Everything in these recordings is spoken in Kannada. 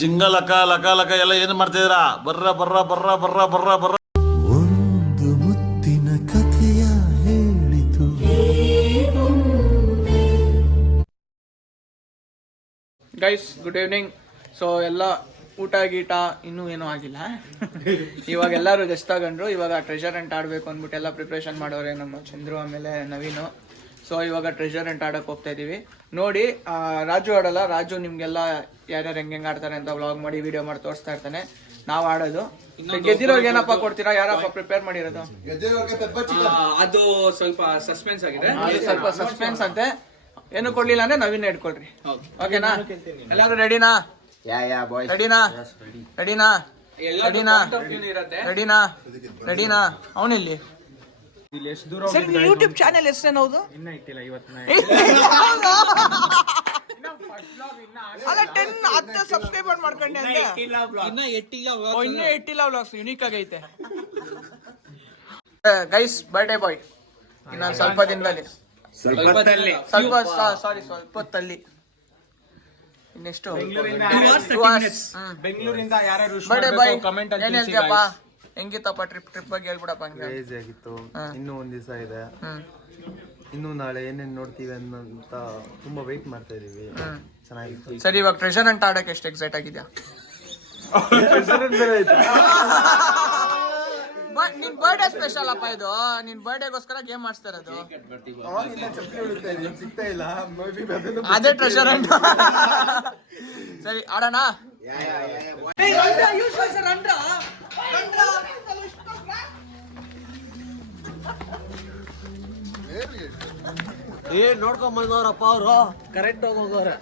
ಜಿಂಗ ಲಕ ಲಕ ಲಕ ಎಲ್ಲ ಏನ್ ಮಾಡ್ತಿದ್ದೀರಾ? ಬರ್ರ ಬರ್ರ ಬರ್ರ ಬರ್ರ ಬರ್ರ ಬರ್ರ. ಒಂದು ಮುತ್ತಿನ ಕಥೆಯ ಹೇಳಿತು. Guys good evening. ಸೊ ಎಲ್ಲ ಊಟ ಗೀಟ ಇನ್ನೂ ಏನೂ ಆಗಿಲ್ಲ. ಇವಾಗ ಎಲ್ಲರೂ ಜಸ್ಟ್ ತಗೊಂಡ್ರು. ಇವಾಗ ಟ್ರೆಷರ್ ಅಂಟ್ ಆಡಬೇಕು ಅಂದ್ಬಿಟ್ಟು ಎಲ್ಲ ಪ್ರಿಪ್ರೇಷನ್ ಮಾಡೋರೆ ನಮ್ಮ ಚಂದ್ರು ಆಮೇಲೆ ನವೀನು. ಸೊ ಇವಾಗ ಟ್ರೆಷರ್ ಅಂಟ್ ಆಡಕ್ಕೆ ಹೋಗ್ತಾ ಇದೀವಿ. ನೋಡಿ ರಾಜು ಆಡಲ್ಲ. ರಾಜು ನಿಮ್ಗೆಲ್ಲ ಯಾರ್ಯಾರು ಹೆಂಗೆ ಆಡ್ತಾರೆ ಅಂತ ವ್ಲಾಗ್ ಮಾಡಿ ವಿಡಿಯೋ ಮಾಡಿ ತೋರಿಸ್ತಾ ಇರ್ತಾನೆ. ನಾವು ಆಡೋದು. ಗೆದ್ದಿರೋರ್ಗೆ ಏನಪ್ಪ ಕೊಡ್ತೀರಾ? ಯಾರಪ್ಪ ಪ್ರಿಪೇರ್ ಮಾಡಿರೋದು? ಅದು ಸ್ವಲ್ಪ ಸಸ್ಪೆನ್ಸ್ ಆಗಿದೆ. ಸ್ವಲ್ಪ ಸಸ್ಪೆನ್ಸ್ ಅಂತೆ. ಏನು ಕೊಡ್ಲಿಲ್ಲ ಅಂದ್ರೆ ನವೀನ್ ಇಟ್ಕೊಳ್ರಿ. ಓಕೆನಾ? ಎಲ್ಲಾರು ರೆಡಿನಾ? ರೆಡಿನಾ? ರೆಡಿನಾ? ರೆಡಿನಾ? ರೆಡಿನಾ? ರೆಡಿನಾ? ಅವನಿಲ್ಲಿ ಯೂಟ್ಯೂಬ್ ಚಾನೆಲ್ ಹೆಸರೇನೌದು? ಅಲ್ಲ 10 ಸಬ್ಸ್ಕ್ರೈಬರ್ ಮಾಡ್ಕೊಂಡೆ ಅಂದ್ರೆ ಇನ್ನೂ ಎಟ್ಟಿಲ್ಲ ವ್ಲಾಗ್ಸ್ ಯುನೀಕ್ ಆಗೈತೆ. ಗೈಸ್ ಬರ್ಡೇ ಬಾಯ್ ಇನ್ನೊಂದು ಸ್ವಲ್ಪ ದಿನದಲ್ಲಿ, ಸ್ವಲ್ಪ ಹೊತ್ತಲ್ಲಿ ಇನ್ನೆಷ್ಟು ಬೆಂಗಳೂರಿಂದ ಯಾರು ಬರ್ಡೇ ಬಾಯ್ ಏನ್ ಹೇಳ್ತೀಯಪ್ಪ? ಹೆಂಗಿತ್ತಪ್ಪ ಟ್ರಿಪ್ ಬಗ್ಗೆ ಹೇಳ್ಬಿಡಪ್ಪ. ಕ್ರೇಜಿ ಆಗಿತ್ತು. ಇನ್ನೂ ಒಂದ್ ದಿವಸ ಇದೆ. ಇನ್ನು ನಾಳೆ ಏನೇನ್ ನೋಡ್ತೀವಿ ಅಂತ ತುಂಬಾ ವೆಯ್ಟ್ ಮಾಡ್ತಾ ಇದೀವಿ. ಚೆನ್ನಾಗಿತ್ತು. ಸರಿ, ಇವಾಗ ಟ್ರೆಷರ್ ಅಂಟ್ ಆಡಕ್ಕೆ ಎಷ್ಟು ಎಕ್ಸೈಟ್ ಆಗಿದ್ಯಾ? ನಿನ್ ಬರ್ಡೇ ಸ್ಪೆಷಲ್ ಅಪ್ಪ ಇದು. ನಿನ್ ಬರ್ಡೇಗೋಸ್ಕರ ಗೇಮ್ ಆಡ್ಸ್ತಾ ಇರೋದು. ಸಿಗ್ತಾ ಇಲ್ಲ. ಅದೇ ಟ್ರೆಷರ್ ಅಂಟ್. ಸರಿ ಆಡೋಣ. ನೋಡ್ಕೊಂಡ್ ಬಂದವ್ರಪ್ಪ ಅವರು ಕರೆಕ್ಟ್ ಹೋಗೋರೆ.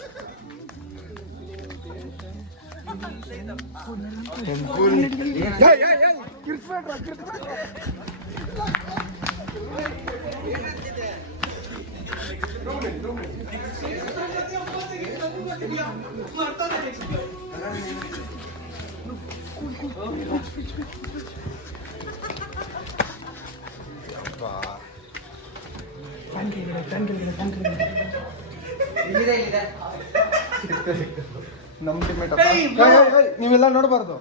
ನಮ್ ಟೀಮೇಟ್ ನೀವೆಲ್ಲ ನೋಡಬಾರ್ದು.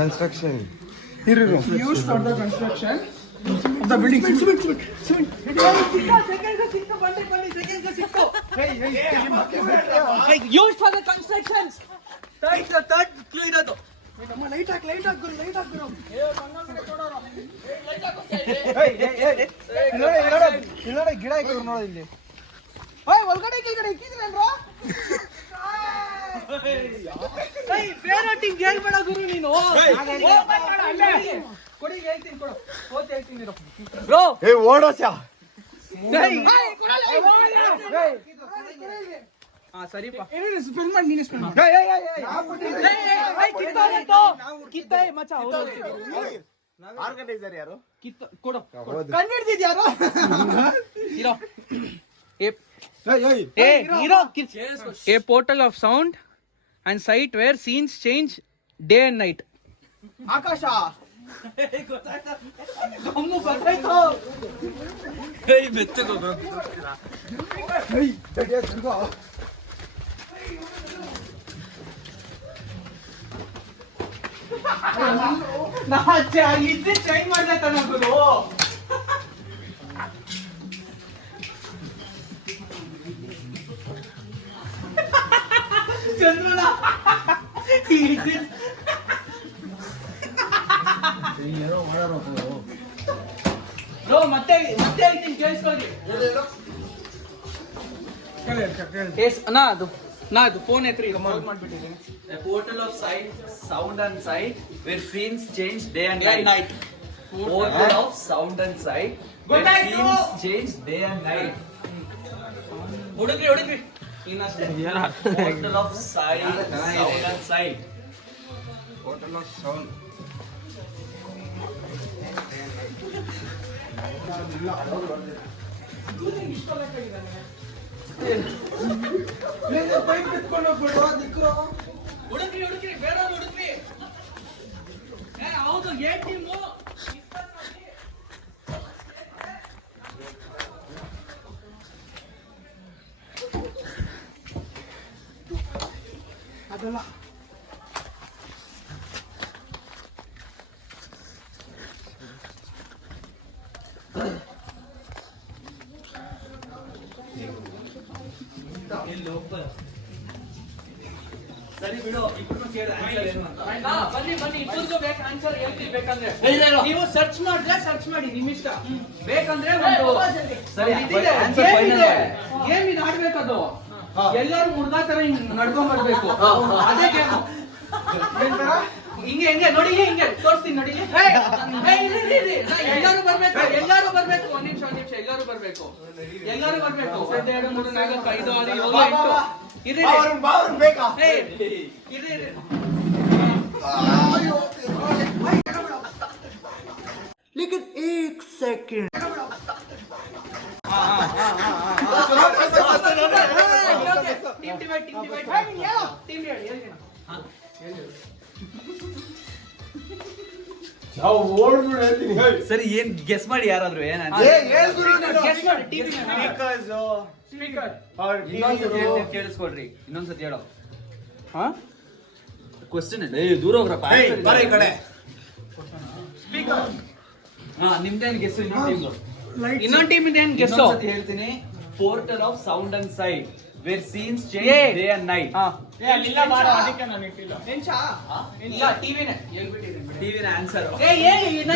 Construction Used for the construction of the building. Used for the constructions. Third clue ಇರೋದು. ಲೈಟ್ ಹಾಕ್ ಗುರು. ಗಿಡ ಹಾಕಿದ್ರು ನೋಡ ಇಲ್ಲಿ. ಒಳಗಡೆ ಇಕ್ಕಿದ್ರೇನ್ರೋ? ಬೇರೆ ಟೀಮ್ ಹೇಳ್ಬೇಡ ಗುರು ನೀನು. ಕೊಡಿ ಹೇಳ್ತೀನಿ, ಕೊಡು. ಹೋಗಿ ಹೇಳ್ತೀನಿ ಬ್ರೋ. ಓಡೋಸ ಸರಿಪಾ. ಸ್ಪೆಲ್ ಮಾಡಿ ನೀನು ಸ್ಪೆಲ್ ಮಾಡಿ. ಆರ್ಗನೈಸರ್ ಯಾರು? ಕೊಡು. ಕಂಡಿಡ್ದಿದ್ಯಾರು? A portal of sound and sight where scenes change day and night. ಆಕಾಶ ಗಮ್ಮು ಬರ್ತಾಯ್ತು. ಬೆಚ್ಚಗೋಗ ಇದ್ದೆ ಚೇಂಜ್ ಮಾಡ್ದ ಗುರು. ಚಂದ್ರನ ಮತ್ತೆ ಹೇಳ್ತೀನಿ ಕೇಳಿಸ್ಕೊಳ್ಳಿ. ಅದು ಫೋನ್ ಎತ್ರಿ ಮಾಡ್ಬಿಟ್ಟಿದ್ದೀನಿ. A portal of sight, sound and sight where scenes change day and night. Portal of sound and sight where scenes change day and night. ಹುಡುಗ್ರಿ Portal of sight, sound and sight. Hotel of sound. ಹುಡುಕ್ರಿ ಬೇಡ ಹುಡುಕ್ರಿ. ಹೌದು, ಏ ಟೀಮು ಅದಲ್ಲ. ಸರಿ ಬಿಡು, ಇಬ್ರು ಕೇಳು answer ಏನು ಅಂತ. ಬನ್ನಿ ಇಬ್ಬರಿಗೂ ಬೇಕು ಆನ್ಸರ್ ಹೇಳ್ತೀವಿ ಬೇಕಂದ್ರೆ. ನೀವು ಸರ್ಚ್ ಮಾಡಿದ್ರೆ ಸರ್ಚ್ ಮಾಡಿ ನಿಮ್ ಇಷ್ಟ. ಬೇಕಂದ್ರೆ ಒಂದು ಸರಿ, ಇದಿದೆ, answer game final ಇದೆ. ಇದೆ. ಗೇಮ್ ಇದು ಆಡ್ಬೇಕದು. ಎಲ್ಲರೂ ಮುರ್ಗಾ ತರ ಹಿಂಗ್ ನಡ್ಕೊಂಡ್ ಬರ್ಬೇಕು. ಅದೇ ಗೇಮ್. ಹಿಂಗೆ ನೋಡಿ, ಹಿಂಗೆ ತೋರಿಸ್ತೀನಿ ನೋಡಿ. ಎಲ್ಲರೂ ಬರ್ಬೇಕು. ಒಂದ್ ನಿಮಿಷ ಎಲ್ಲರೂ ಬರ್ಬೇಕು. 1, 2, 3, 4, 5, 6, 7, 8. ಇರಿ. लेकिन एक सेकंड ಟೀಮ್ ಡಿವೈಡ್. ಸರಿ, ಏನ್ ಗೆಸ್ ಮಾಡಿ ಯಾರಾದ್ರೂ ಏನ್ ಸ್ಪೀಕರ್. ಕೇಳಿಸ್ಕೊಡ್ರಿ, ಇನ್ನೊಂದ್ಸತಿ ಹೇಳೋ. ಕ್ವಶನ್ ದೂರ ಹೋಗ್ರಪ್ಪ. ನಿಮ್ದೇನ್ ಗೆಸ್? ಇನ್ನೊಂದ್ ಟೀಮ್ ಇದೆ ಗೆಸ್. ಇನ್ನೊಂದ್ಸತಿ ಹೇಳ್ತೀನಿ. Portal of sound and sight where scenes change day and night. ಟಿವಿನ ಆನ್ಸರ್.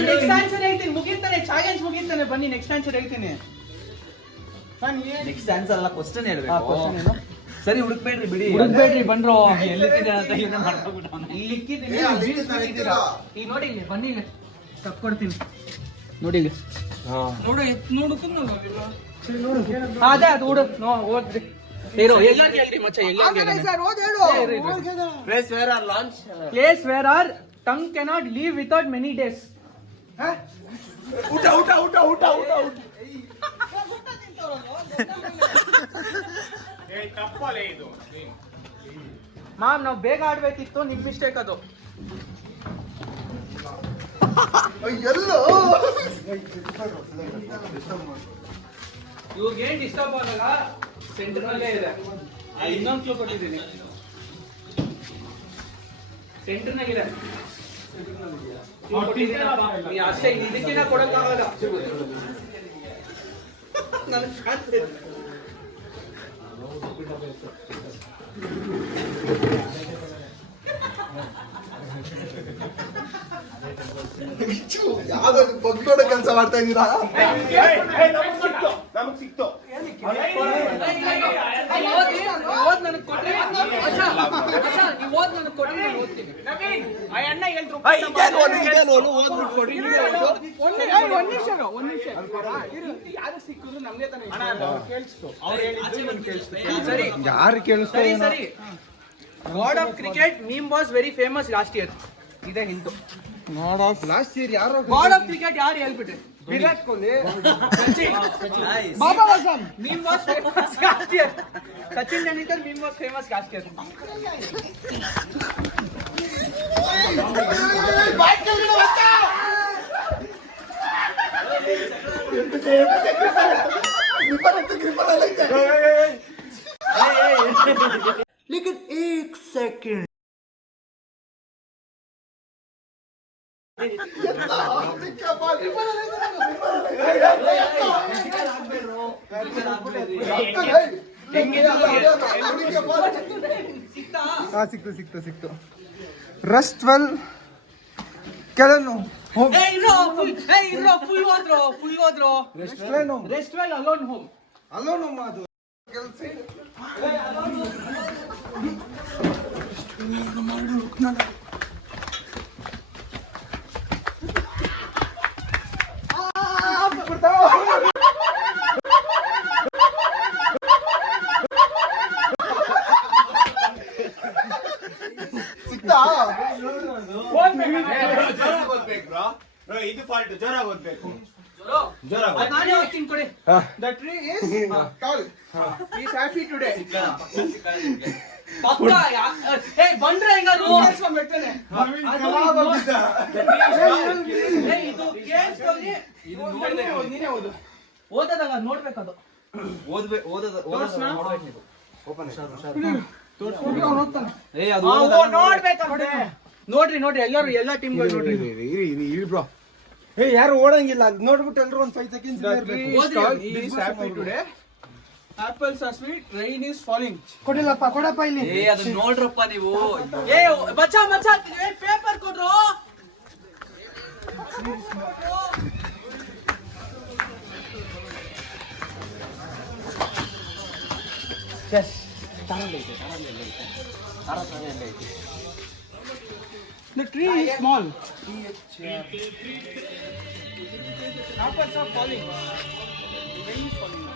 ನೆಕ್ಸ್ಟ್ ಆನ್ಸರ್ ಹೇಳ್ತೀನಿ, ಮುಗಿತಾನೆ. ಬನ್ನಿ ನೆಕ್ಸ್ಟ್ ಆನ್ಸರ್ ಹೇಳ್ತೀನಿ. ನೆಕ್ಸ್ಟ್ ಆನ್ಸರ್ ಅಲ್ಲ, ಕ್ವಶನ್ ಹೇಳ್ಬೇಕು. ಸರಿ, ಹುಡುಕ್ಬೇಡ್ರಿ, ಬಿಡಿ. ಬಂದ್ರು ಎಲ್ಲಿದೆ ಅಂತ ಇವನೇ ಮಾಡ್ಕೊಂಡ್ಬಿಟ್ಟವ್ನೆ. ಇಲ್ಲಿ ಇಕ್ಕಿದ್ದೀನಿ. ಈಗ ನೋಡಿ, ಇಲ್ಲಿ ಬನ್ನಿ, ಇಲ್ಲಿ ತಕ್ಕೊಡ್ತೀನಿ ನೋಡಿ. ಇಲ್ಲಿ ಅದೇ ಅದು ಹುಡುಕ್ ಓದ್ರಿ. Place where our tongue cannot live without many days. Ma'am, ನಾವು ಬೇಗ ಆಡ್ಬೇಕಿತ್ತು, ನಿಮ್ ಮಿಸ್ಟೇಕ್ ಅದು. ಇವ್ರಿಗೆ ಏನ್ ಡಿಸ್ಟರ್ಬ್ ಆಗಲ್ಲ, ಸೆಂಟರ್ ನಲ್ಲೇ ಇದೆ. ಇನ್ನೊಂದು ಕ್ಲೂ ಕೊಟ್ಟಿದ್ದೀನಿ, ಸೆಂಟರ್ ನಾಗಿದೆ. ಅಷ್ಟೇ, ಇದಕ್ಕಿನ್ನ ಕೊಡಕ್ಕಾಗಲ್ಲ. ನನಗೆ ಕಾಣ್ತಿದೆ. ಯಾವ್ದಾದ್ರು ಬಗ್ಗೋಡ ಕೆಲಸ ಮಾಡ್ತಾ ಇದ್ದೀರಾ? ಯಾರು ಕೇಳಿಸ್ತಾರೆ? God of cricket meme was very famous last year. ಇದೆ ಹಿಂಟು. ಲಾಸ್ಟ್ ಇಯರ್ ಯಾರು God of cricket ಯಾರು ಹೇಳ್ಬಿಟ್ರಿ? ವಿರಾಟ್ ಕೊಹ್ಲಿ, ಬಾಬಾ Azam. Meme was famous last year. Sachin Tendulkar meme was famous last year. लेकिन एक सेकंड ಸಿಕ್ತು. ರಸ್ಟ್ವೆಲ್ ಕೆಳನು ಫುಲ್ ಹೋದ್ರು. Rest well alone home. ಅಲ್ಲೋನಮ್ಮ ಅದು ಇದು ಫಾಲ್ಟ್ ಜೋರಾಗಿ ಓದ್ಬೇಕು. ನಾನೇ ಹೋಗ್ತೀನಿ ಕೊಡಿ. The tree is tall. He is happy today. ಪಕ್ಕ ಬಂದ್ರೆ ಹೆಂಗಾರು ಬಿಡ್ತಾನೆ. ನೀನೇ ಓದು. ಓದದಾಗ ನೋಡ್ಬೇಕದು. ನೋಡ್ರಿ ಎಲ್ಲಾ ಟೀಮ್ಗಳು ನೋಡ್ರಿ. ಯಾರು ಓಡಂಗಿಲ್ಲ ನೋಡ್ಬಿಟ್ಟು ಎಲ್ರು ಒಂದ್ 5 seconds Apples are sweet, rain is falling. ಕೊಡಪ್ಪ ಇಲ್ಲಿ ಅದನ್ನ ನೋಡ್ರಪ್ಪ ನೀವು. ಮಚ್ಚಾ paper ಕೊಡ್ರು. The tree is small. Apples are falling. Rain is falling.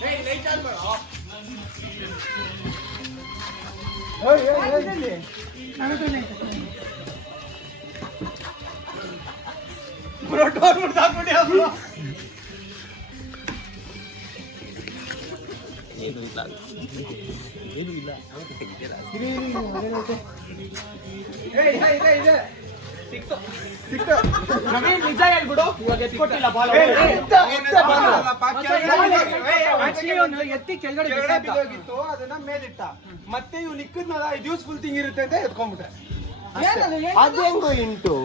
Hey, light on bro. Bro, door ಮುಟ್ಟಾಕ್ಬಿಟ್ಟಿ bro. ಇದೆ ನವೀನ್ ನಿಜ ಹೇಳ್ಬಿಡು, ಇವಾಗ ಎತ್ಕೊಟ್ಟಿಲ್ಲ ಬಾಲ್. ಎತ್ತಿ ಕೆಳಗಡೆ ಬಿದ್ದೋಗಿತ್ತು, ಅದನ್ನ ಮೇಲಿಟ್ಟ. ಮತ್ತೆ ಇವ್ ನಿಕ್ಕದ್ನಲ್ಲ, ಇದು ಯೂಸ್ಫುಲ್ ಥಿಂಗ್ ಇರುತ್ತೆ ಅಂತ ಎತ್ಕೊಂಡ್ಬಿಟ್ಟೆ. ಅದೇಂಗೋ ಇಂಟು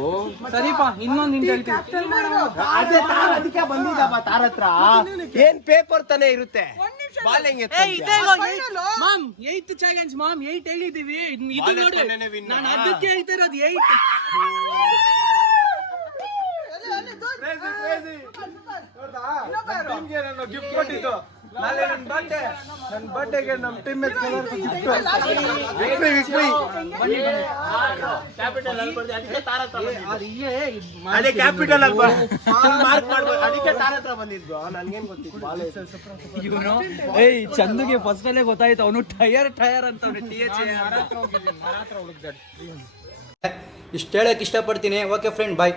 ಸರಿಪಾ, ಇನ್ನೊಂದು ಇಂಟು ಹೇಳ್ತೀನಿ. ಅದೇ ತಾರ್ ಅದಕ್ಕೆ ಬಂದಿದ್ದಪ್ಪ ತಾರ ಹತ್ರ. ಏನ್ ಪೇಪರ್ ತಾನೇ ಇರುತ್ತೆ, ಬಾಲ್ ಹೆಂಗೆ ಮಾಮ್ 8th ಚಾಲೆಂಜ್ ಮಾಮ್ 8 ಹೇಳಿದೀವಿ. ಇದು ನೋಡಿ, ನಾನು ಅದಕ್ಕೆ ಹೇಳ್ತಾ ಇರೋದು 8. ಗಿಫ್ಟ್ ಕೊಟ್ಟಿದ್ದು ನಾಳೆ ನನ್ನ ಬರ್ಡೇಗೆ ನಮ್ಮ ಟೀಮ್ ಮೇಟ್ ಅದೇ ಕ್ಯಾಪಿಟಲ್ ಅಲ್ವಾ, ಮಾರ್ಕ್ ಮಾಡ್ಬೋದು, ಅದಕ್ಕೆ ತಾರ ಹತ್ರ ಬಂದಿದ್ದು. ನನ್ಗೇನ್ ಗೊತ್ತಿತ್ತು ಇವನು ಚಂದುಗೆ ಫಸ್ಟ್ ಅಲ್ಲೇ ಗೊತ್ತಾಯ್ತು ಅವನು ಟಯರ್ ಅಂತ. ಇಷ್ಟು ಹೇಳಕ್ ಇಷ್ಟಪಡ್ತೀನಿ. ಓಕೆ ಫ್ರೆಂಡ್, ಬಾಯ್.